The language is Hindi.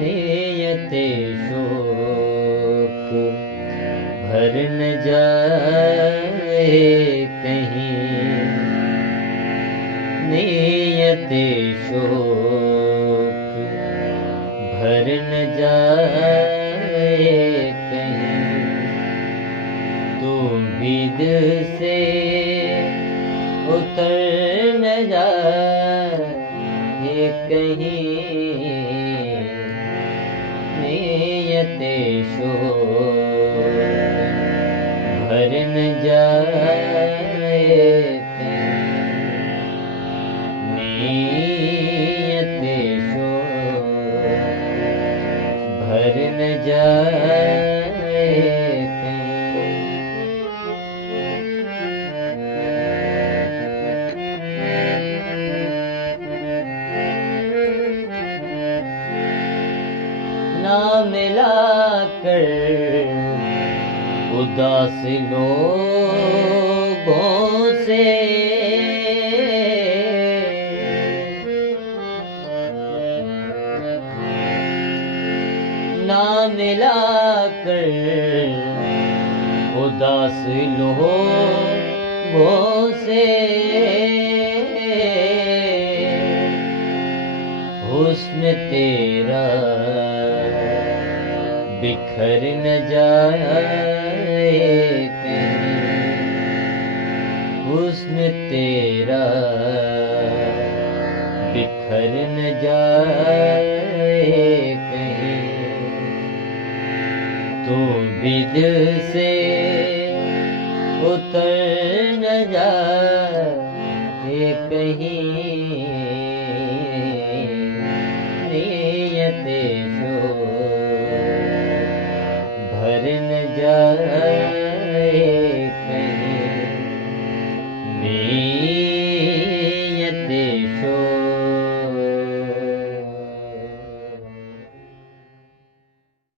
नियते शोक भर न जाए कहीं, नियते शोक भर न जाए कहीं, तू भी दिल से उतर न जाए कहीं, नियते शोक भर न जाए कहीं, नियते शोक भर न जाए कहीं। ना मिला कर उदास लोगों से, ना मिला कर उदास लोगों से, हुस्न तेरा बिखर न जाए कहीं, हुस्न तेरा बिखर न जाए कहीं, तू भी दिल से उतर न जाए कहीं, नियते शोक भर न जाए कहीं,